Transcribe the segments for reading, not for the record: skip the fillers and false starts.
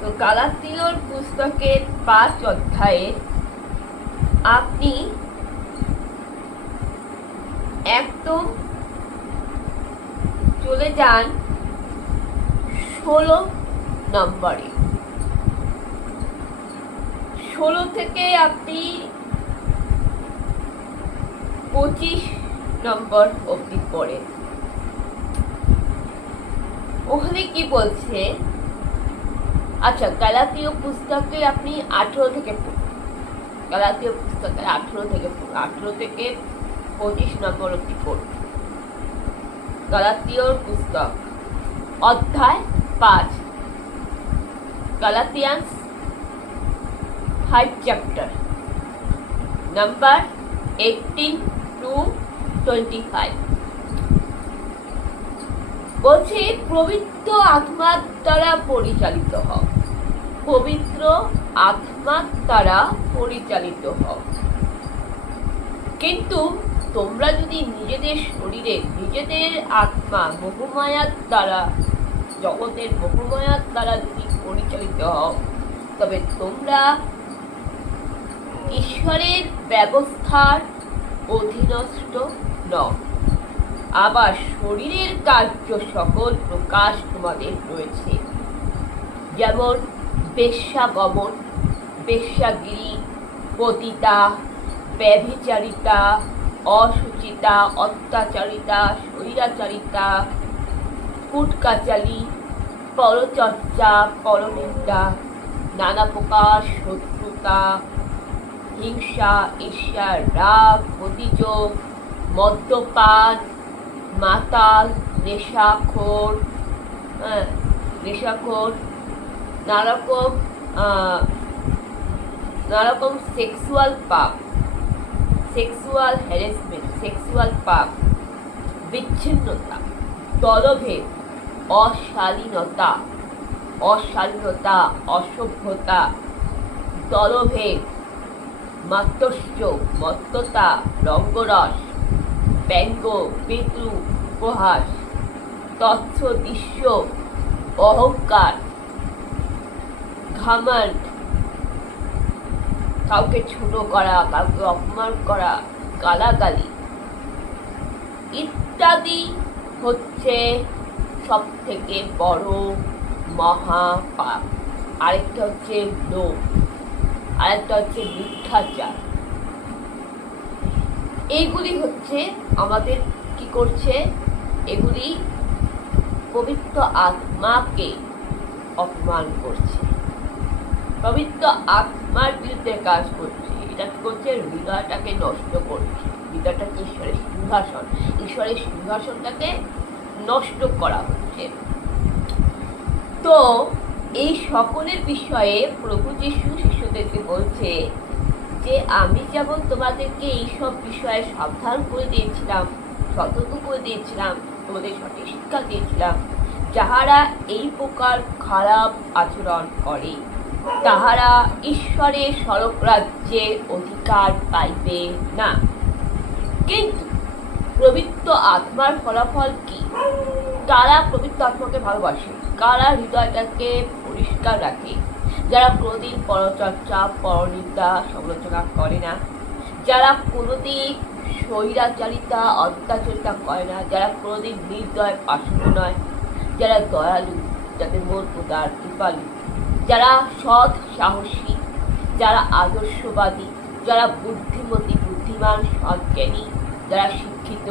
তো গালাতীয়র পুস্তকের 5 অধ্যায়ে আপনি একদম চলে যান 16 নম্বরে। 16 থেকে আপনি 25 নম্বর অবধি পড়েন। ওখানে কি বলছে? আচ্ছা, গালাতীয় পুস্তকে আপনি 18 থেকে পড়ুন। গালাতীয় পুস্তকে 18 থেকে পড়ুন, 18 থেকে 25 নম্বর অবধি পড়ুন। গালাতীয়র পুস্তক অধ্যায় 5, গালাতিয়ান্স 5 চ্যাপ্টার, নাম্বার 18 to 25 বলছে পবিত্র আত্মার দ্বারা পরিচালিত হও। পবিত্র আত্মার দ্বারা পরিচালিত হও। কিন্তু তোমরা যদি নিজেদের শরীরে নিজেদের আত্মা মোহমায়ার দ্বারা, জগতের মোহমায়ার দ্বারা যদি পরিচালিত হও, তবে তোমরা ঈশ্বরের ব্যবস্থার অধীনস্থ নও। আবার শরীরের কার্য সকল প্রকাশ তোমাদের রয়েছে, যেমন বেশ্যাগমন, বেশ্যাগিরি, পতিতা, ব্যভিচারিতা, অসুচিতা, অত্যাচারিতা, স্বৈরাচারিতা, কুটকাচালি, পরচর্চা, পরনিন্দা, নানা প্রকার শত্রুতা, হিংসা, ঈর্ষা, রাগ, অভিযোগ, মদ্যপান, মাতাল, নেশাখোর, নানারকম সেক্সুয়াল পাপ, সেক্সুয়াল হ্যারাসমেন্ট, সেক্সুয়াল পাপ, বিচ্ছিন্নতা, দলভেদ, অশালীনতা, অসভ্যতা, দলভেদ, মাত্তস্য, মত্ততা, রঙ্গরস, ব্যঙ্গ, বিদ্রূপ, উপহাস, তৎসদৃশ্য, অহংকার, ঘমণ্ড, কাউকে ছোট করা, কাউকে অপমান করা, গালাগালি ইত্যাদি হচ্ছে সব থেকে বড় মহাপাপ। আরেকটা হচ্ছে লোভ, আরেকটা হচ্ছে মিথ্যাচার। এইগুলি হচ্ছে আমাদের কি করছে? এগুলি পবিত্র আত্মাকে অপমান করছে, পবিত্র আত্মার বিরুদ্ধে কাজ করছে। এটা কি করছে? হৃদয়টাকে নষ্ট করছে। হৃদয়টা ঈশ্বরের সিংহাসন, ঈশ্বরের সিংহাসনটাকে নষ্ট করা হচ্ছে। তো এই সকলের বিষয়ে প্রভু যীশু শিষ্যদেরকে বলছে যে আমি যেমন তোমাদেরকে এইসব বিষয়ে সাবধান করে দিয়েছিলাম, সতর্ক করে দিয়েছিলাম, তোমাদের সঠিক শিক্ষা দিয়েছিলাম, যাহারা এই প্রকার খারাপ আচরণ করে তাহারা ঈশ্বরের স্বর্গ রাজ্যে অধিকার পাইবে না। কিন্তু পবিত্র আত্মার ফলাফল কি? কারা পবিত্র আত্মাকে ভালোবাসে? কারা হৃদয়টাকে পরিষ্কার রাখে? যারা কোনোদিন পরচর্চা, পরনিন্দা, সমালোচনা করে না, যারা কোনোদিন স্বৈরাচারিতা, অত্যাচারিতা করে না, যারা কোনোদিন নির্দয় পাষণ্ড নয়, যারা দয়ালু, যাদের মন উদার, কৃপালু, যারা সৎ, সাহসী, যারা আদর্শবাদী, যারা বুদ্ধিমতী, বুদ্ধিমান, সজ্ঞানী, যারা শিক্ষিত,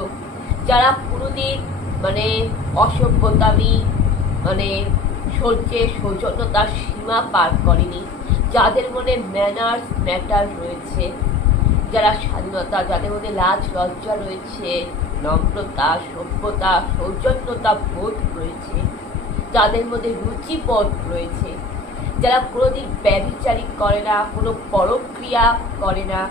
যারা কোনোদিন অসভ্যতামি, সৌজন্যতার সীমা পার করেনি, যাদের মনে ম্যানার্স ম্যাটার রয়েছে, যারা স্বাধীনতা, যাদের মধ্যে লাজ লজ্জা রয়েছে, নম্রতা, সভ্যতা, সৌজন্যতা বোধ রয়েছে, যাদের মধ্যে রুচিবোধ রয়েছে, যারা কোনোদিন ব্যভিচারী করে না, কোনো পরক্রিয়া করে না,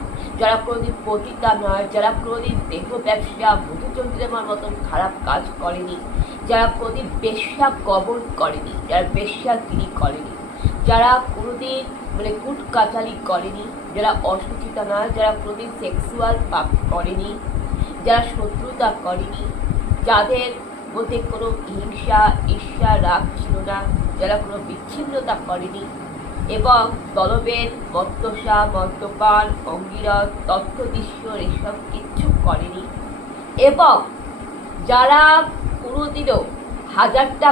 যারা কোনোদিন পতিতা নয়, যারা কোনোদিন দেহ ব্যবসা, মধুচন্দ্রিমার মতন খারাপ কাজ করেনি, যারা কোনোদিন বেশ্যা গমন করেনি, যারা বেশ্যাগিরি করেনি, যারা কোনোদিন কুটকাচালি করেনি, যারা অসুচিতা নয়, যারা কোনোদিন সেক্সুয়াল পাপ করেনি, যারা শত্রুতা করেনি, যাদের মধ্যে কোনো হিংসা, ঈর্ষা, রাগ ছিল না, যারা কোনো বিচ্ছিন্নতা করেনি এবং দলবেদ, মদ্যসা, মদ্যপান, অঙ্গিরস, তথ্যদৃশ্য এসব কিচ্ছু করেনি এবং যারা কোনোদিনও হাজারটা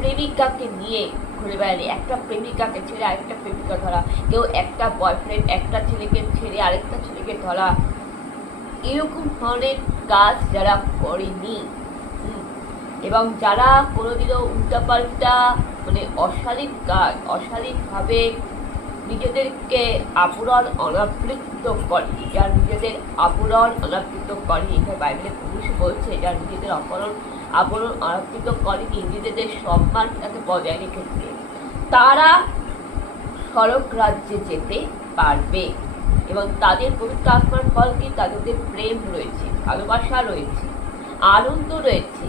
প্রেমিকাকে নিয়ে ঘুরে বেড়ালে, একটা প্রেমিকাকে ছেড়ে আরেকটা প্রেমিকা ধরা, কেউ একটা বয়ফ্রেন্ড একটা ছেলেকে ছেড়ে আরেকটা ছেলেকে ধরা, এরকম ধরনের কাজ যারা করেনি এবং যারা কোনোদিনও উল্টাপাল্টা অশালীন কাজ, অশালীনভাবে নিজেদেরকে আবরণ অনাবৃত করেনি, যারা নিজেদের আবরণ অনাবৃত করেনি, এখানে বাইবেলে পুরুষ বলছে যারা নিজেদের আবরণ অনাবৃত করেনি, নিজেদের সম্মানটাকে বজায় রেখেছে, তারা স্বর্গ রাজ্যে যেতে পারবে এবং তাদের পবিত্র আত্মার ফল কি? তাদের প্রেম রয়েছে, ভালোবাসা রয়েছে, আনন্দ রয়েছে,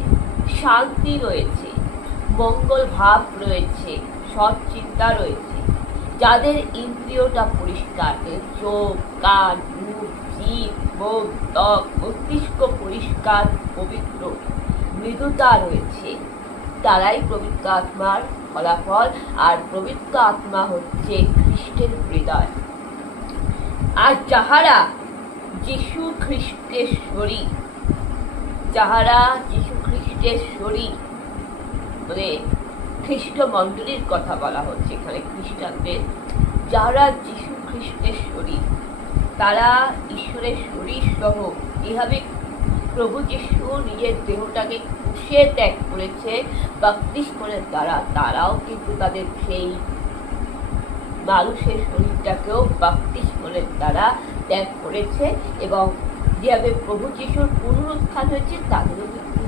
শান্তি রয়েছে, মঙ্গল ভাব রয়েছে, সৎ চিন্তা রয়েছে, যাদের ইন্দ্রিয়টা পরিষ্কার, চোখ, কান, মুখ, জিভ, মুখ, ত্বক, মস্তিষ্ক পরিষ্কার, পবিত্র, মৃদুতা রয়েছে, তারাই পবিত্র আত্মার ফলাফল। আর পবিত্র আত্মা হচ্ছে খ্রিস্টের হৃদয়। আর যাহারা যীশু খ্রিস্টের শরীর, যাহারা যীশু খ্রিস্টের শরীর, খ্রিস্ট মণ্ডলীর কথা বলা হচ্ছে এখানে, খ্রিস্টানদের, যারা যীশু খ্রিস্টের শরীর, তারা ঈশ্বরের শরীর সহ এভাবে প্রভু যীশু নিজের দেহটাকে ক্রুশে ত্যাগ করেছে বাপ্তিস্মের দ্বারা, তারাও কিন্তু তাদের সেই মানুষের শরীরটাকেও বাপ্তিস্মের দ্বারা ত্যাগ করেছে এবং যেভাবে প্রভু যীশুর পুনরুত্থান হয়েছে, তাদেরও কিন্তু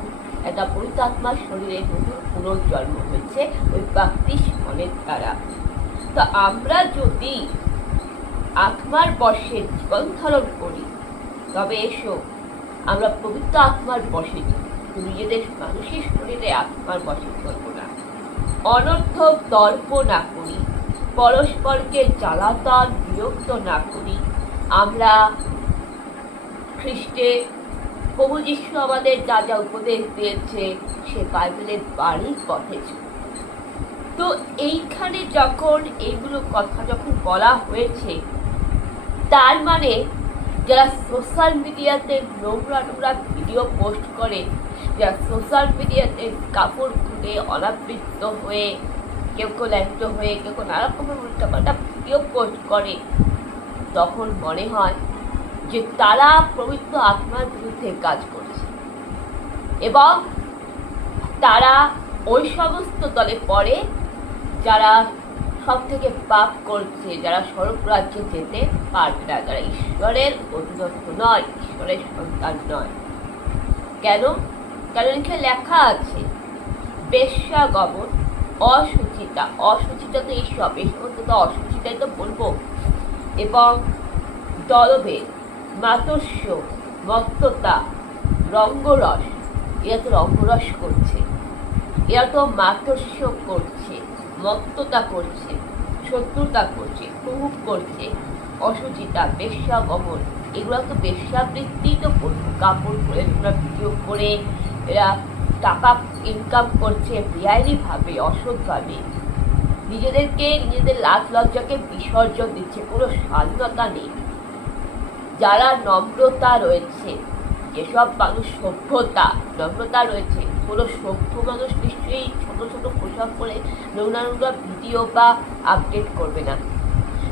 একটা পবিত্র আত্মার শরীরে নতুন পুনর্জন্ম হয়েছে ওই বাপ্তিস্মের দ্বারা। তো আমরা যদি আত্মার বশে জীবন ধারণ করি, তবে এসো আমরা পবিত্র আত্মার বশে নিজেদের মানুষের শরীরে আত্মার বশে চলব না, অনর্থক তর্ক না করি, পরস্পরকে জ্বালাতন বিরক্ত না করি, আমরা খ্রিস্টে প্রভু যীশু আমাদের যা যা উপদেশ দিয়েছে সে বাইবেলের বাড়ির পথে ছিল। তো এইখানে যখন এইগুলো কথা যখন বলা হয়েছে, তার মানে যারা সোশ্যাল মিডিয়াতে নোংরা ভিডিও পোস্ট করে, যারা সোশ্যাল মিডিয়াতে কাপড় খুলে অনাবৃত হয়ে, কেউ ল্যাংটো হয়ে, কেউ নানা রকমের উল্টাপাল্টা ভিডিও পোস্ট করে, তখন মনে হয় যে তারা পবিত্র আত্মার বিরুদ্ধে কাজ করছে এবং তারা ওই সমস্ত দলে পড়ে যারা সব থেকে পাপ করছে, যারা স্বর্গ রাজ্যে যেতে পারবে না, যারা ঈশ্বরের অধীনস্থ নয়, ঈশ্বরের সন্তান নয়। কেন? কারণ এখানে লেখা আছে বেশ্যা, গমন, অসুচিতা, অসুচিতা তো এইসব, এই সমস্ত তো অসুচিতাই তো বলবো, এবং দলভেদ, মাতস্য, মত্ততা, রঙ্গরস, এরা তো রঙ্গরস করছে, এরা তো মাতস্য করছে, মত্ততা করছে, শত্রুতা করছে, প্রভুক করছে, অসুচিতা, বেশ্যাগমন, এগুলো তো বেশ্যাবৃত্তি তো করবো, কাপড় পরে তোমরা ভিডিও করে এরা টাকা ইনকাম করছে বেআইনিভাবে, অসৎভাবে, নিজেদেরকে নিজেদের লাজ লজ্জাকে বিসর্জন দিচ্ছে, কোনো স্বাধীনতা নেই। যারা নম্রতা রয়েছে, যেসব মানুষ নম্রতা রয়েছে, কোনো সভ্য মানুষ নিশ্চয়ই ছোট ছোট পোশাক পরে নোংরা ভিডিও বা আপডেট করবে না।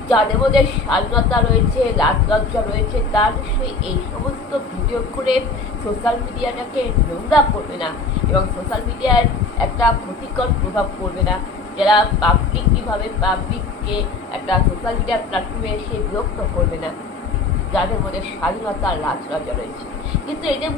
যাদের মধ্যে স্বাধীনতা রয়েছে, লাজ লজ্জা রয়েছে, তার নিশ্চয়ই এই সমস্ত ভিডিও করে সোশ্যাল মিডিয়াটাকে নোংরা করবে না এবং সোশ্যাল মিডিয়ার একটা ক্ষতিকর প্রভাব পড়বে না। যারা পাবলিককে একটা সোশ্যাল মিডিয়ার প্ল্যাটফর্মে এসে বিরক্ত করবে না, যাদের মধ্যে স্বাধীনতা, লাজ লজ্জা রয়েছে। কিন্তু এদের